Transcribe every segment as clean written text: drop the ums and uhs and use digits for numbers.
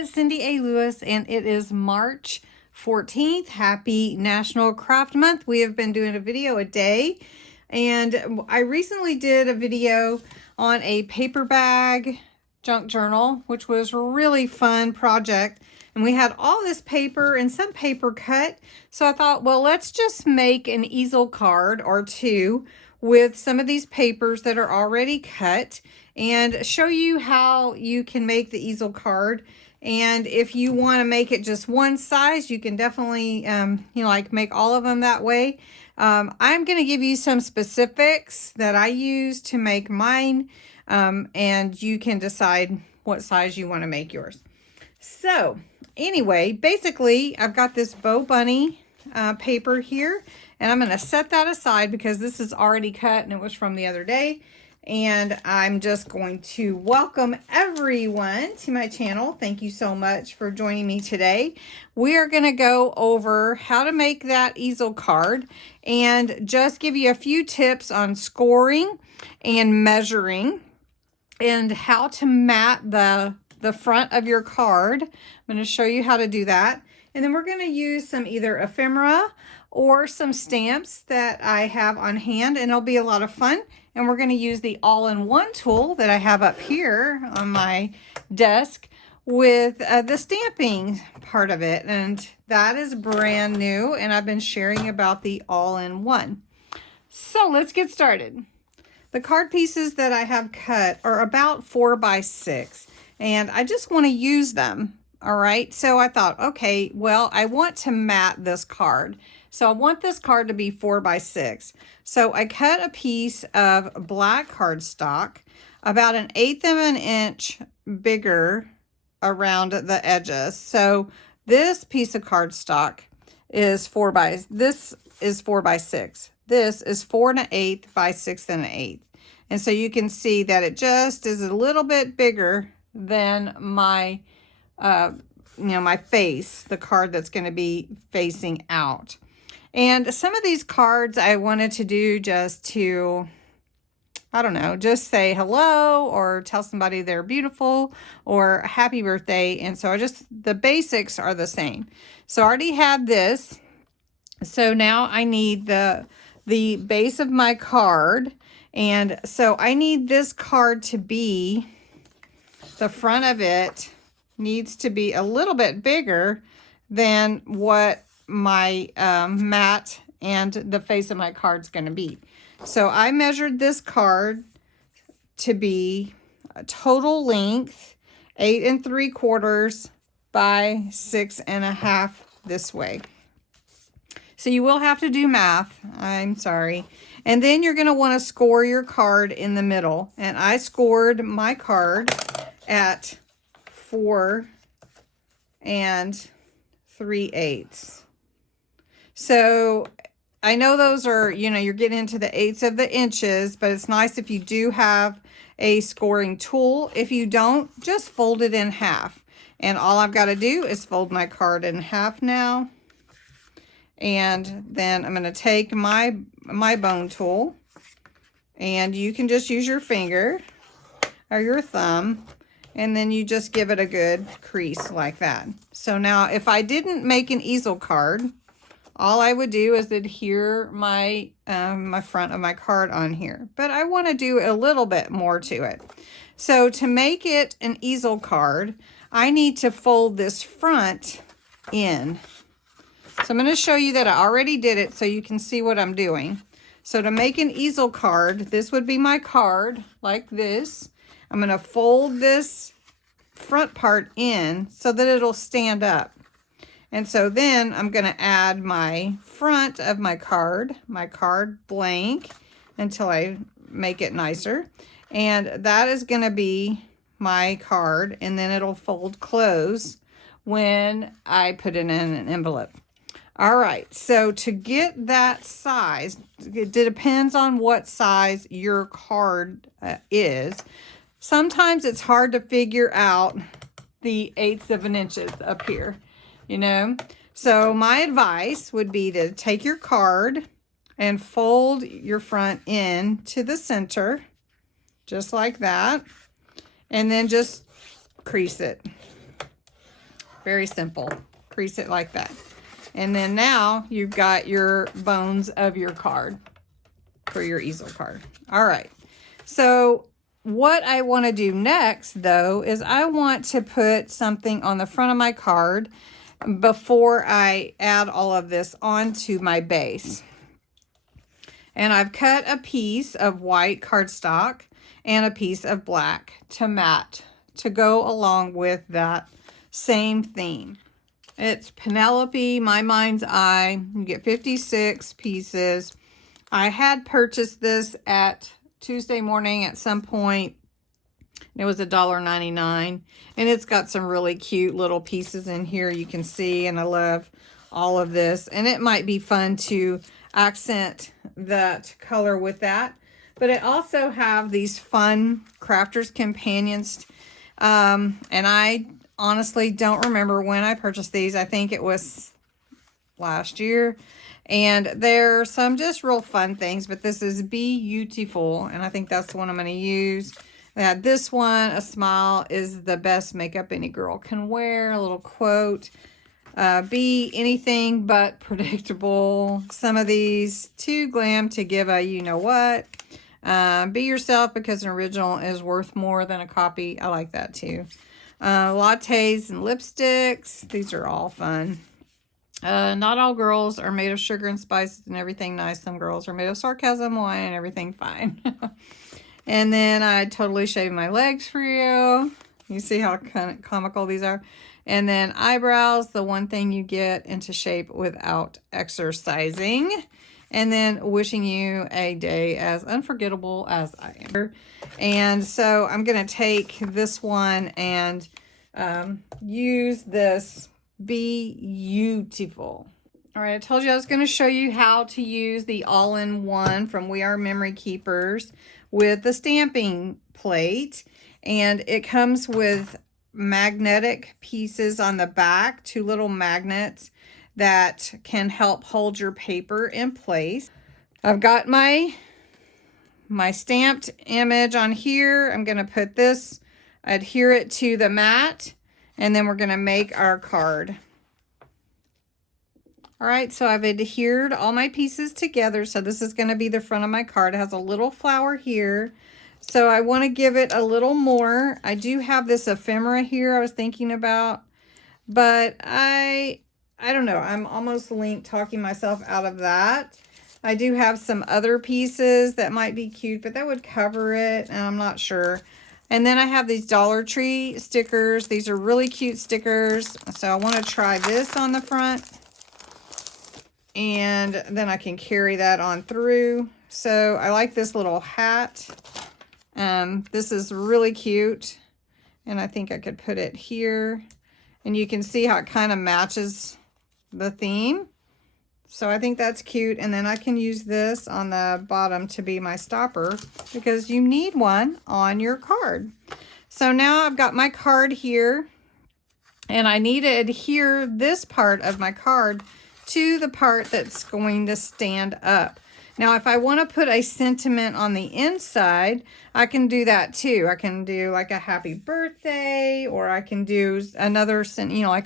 it's Cindy A. Lewis, and it is March 14th. Happy National Craft Month. We have been doing a video a day, and I recently did a video on a paper bag junk journal, which was a really fun project. And we had all this paper and some paper cut. So I thought, well, let's just make an easel card or two with some of these papers that are already cut and show you how you can make the easel card. And if you want to make it just one size, you can definitely, like make all of them that way. I'm going to give you some specifics that I use to make mine, and you can decide what size you want to make yours. So anyway, basically, I've got this Bow Bunny paper here, and I'm going to set that aside because this is already cut and it was from the other day. And I'm just going to welcome everyone to my channel. Thank you so much for joining me today. We are going to go over how to make that easel card and just give you a few tips on scoring and measuring and how to mat the front of your card. I'm going to show you how to do that. And then we're going to use some either ephemera or some stamps that I have on hand, and it'll be a lot of fun. And we're going to use the all-in-one tool that I have up here on my desk with the stamping part of it. And that is brand new, and I've been sharing about the all-in-one. So let's get started. The card pieces that I have cut are about 4 by 6. And I just want to use them, all right? So I thought, okay, well, I want to mat this card. So I want this card to be 4 by 6. So I cut a piece of black cardstock, about 1/8 of an inch bigger around the edges. So this piece of cardstock is 4 by 6. This is 4 1/8 by 6 1/8. And so you can see that it just is a little bit bigger than my, my face, the card that's going to be facing out. And some of these cards I wanted to do just to, I don't know, just say hello or tell somebody they're beautiful or happy birthday. And so the basics are the same. So I already had this. So now I need the base of my card. And so I need this card to be, the front of it needs to be a little bit bigger than what my mat and the face of my card's going to be. So I measured this card to be a total length 8 3/4 by 6 1/2 this way. So you will have to do math. I'm sorry. And then you're going to want to score your card in the middle. And I scored my card at 4 3/8. So I know those are, you're getting into the 1/8 of the inches, but it's nice if you do have a scoring tool. If you don't, just fold it in half. And all I've got to do is fold my card in half now. And then I'm going to take my bone tool, and you can just use your finger or your thumb, and then you just give it a good crease like that. So now if I didn't make an easel card, all I would do is adhere my front of my card on here. But I want to do a little bit more to it. So to make it an easel card, I need to fold this front in. So I'm going to show you that I already did it so you can see what I'm doing. So to make an easel card, this would be my card like this. I'm going to fold this front part in so that it'll stand up. And so then I'm going to add my front of my card blank until I make it nicer. And that is going to be my card, and then it'll fold close when I put it in an envelope. All right, so to get that size, it depends on what size your card is. Sometimes it's hard to figure out the 1/8 of an inch up here, So my advice would be to take your card and fold your front in to the center, just like that, and then just crease it. Very simple. Crease it like that. And then now you've got your bones of your card for your easel card. All right. So what I want to do next, though, is I want to put something on the front of my card before I add all of this onto my base. And I've cut a piece of white cardstock and a piece of black to matte to go along with that same theme. It's Penelope, My Mind's Eye. You get 56 pieces. I had purchased this at Tuesday morning at some point. It was $1.99. And it's got some really cute little pieces in here you can see. And I love all of this. And it might be fun to accent that color with that. But it also have these fun Crafter's Companions. And I honestly don't remember when I purchased these. I think it was last year. And there are some just real fun things, but this is Beautiful, and I think that's the one I'm going to use. This one, a smile is the best makeup any girl can wear. A little quote. Be anything but predictable. Some of these, too glam to give a you know what. Be yourself because an original is worth more than a copy. I like that too. Lattes and lipsticks. These are all fun. Not all girls are made of sugar and spices and everything nice. Some girls are made of sarcasm, wine, and everything fine. And then I totally shaved my legs for you. You see how kind of comical these are. And then eyebrows, the one thing you get into shape without exercising. And then wishing you a day as unforgettable as I am. And so I'm going to take this one and use this Beautiful. All right, I told you I was going to show you how to use the all-in-one from We Are Memory Keepers with the stamping plate. And it comes with magnetic pieces on the back, 2 little magnets that can help hold your paper in place. I've got my stamped image on here. I'm going to put this, adhere it to the mat, and then we're going to make our card. All right, so I've adhered all my pieces together. So this is going to be the front of my card. It has a little flower here. So I want to give it a little more. I do have this ephemera here I was thinking about, but I don't know. I'm almost talking myself out of that. I do have some other pieces that might be cute, but that would cover it, and I'm not sure. And then I have these Dollar Tree stickers. These are really cute stickers. So I want to try this on the front. And then I can carry that on through. So I like this little hat. This is really cute. And I think I could put it here. And you can see how it kind of matches the theme. So I think that's cute. And then I can use this on the bottom to be my stopper because you need one on your card. So now I've got my card here. And I need to adhere this part of my card to the part that's going to stand up. Now, if I want to put a sentiment on the inside, I can do that too. I can do like a happy birthday, or I can do another,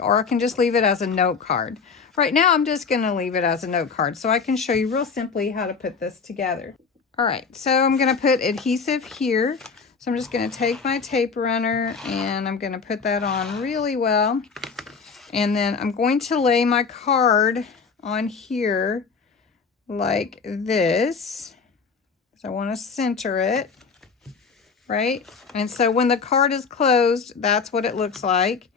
or I can just leave it as a note card. Right now, I'm just going to leave it as a note card so I can show you real simply how to put this together. All right, so I'm going to put adhesive here. So I'm just going to take my tape runner and I'm going to put that on really well. And then I'm going to lay my card on here like this. So I want to center it, right? And so when the card is closed, that's what it looks like.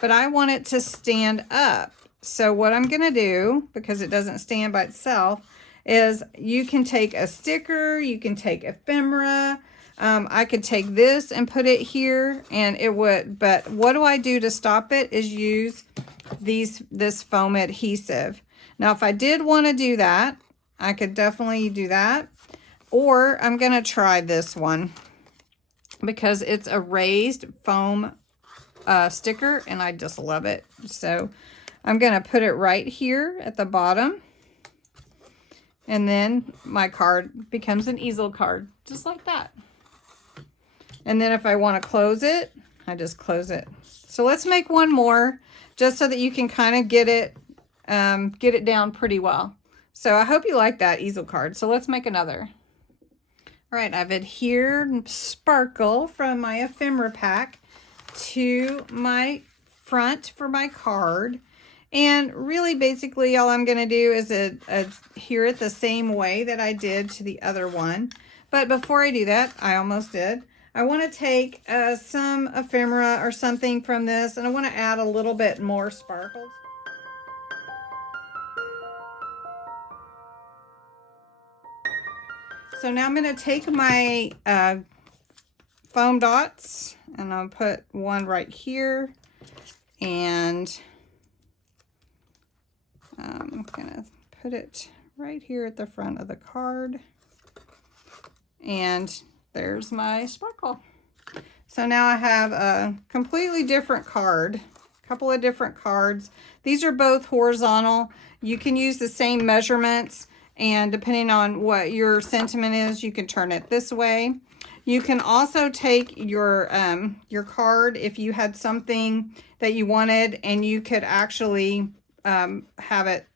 But I want it to stand up. So what I'm going to do, because it doesn't stand by itself, is you can take a sticker, you can take ephemera. I could take this and put it here and it would, but what do I do to stop it is use this foam adhesive. Now, if I did want to do that, I could definitely do that. Or I'm going to try this one because it's a raised foam sticker and I just love it. So I'm going to put it right here at the bottom. And then my card becomes an easel card, just like that. And then if I want to close it, I just close it. So let's make one more just so that you can kind of get it down pretty well. So I hope you like that easel card. So let's make another. All right, I've adhered sparkle from my ephemera pack to my front for my card. And really basically all I'm going to do is adhere it the same way that I did to the other one. But before I do that, I almost did. I want to take some ephemera or something from this, and I want to add a little bit more sparkles. So now I'm going to take my foam dots, and I'll put one right here, and I'm going to put it right here at the front of the card. And there's my sparkle. So now I have a completely different card, a couple of different cards. These are both horizontal. You can use the same measurements, and depending on what your sentiment is, you can turn it this way. You can also take your card if you had something that you wanted, and you could actually have it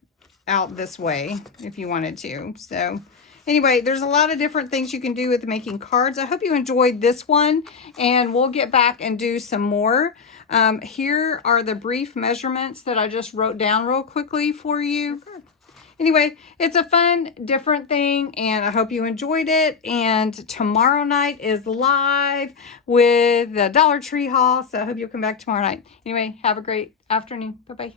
out this way if you wanted to. So anyway, there's a lot of different things you can do with making cards. I hope you enjoyed this one, and we'll get back and do some more. Here are the brief measurements that I just wrote down real quickly for you. Anyway, it's a fun, different thing, and I hope you enjoyed it. And tomorrow night is live with the Dollar Tree haul, so I hope you'll come back tomorrow night. Anyway, have a great afternoon. Bye-bye.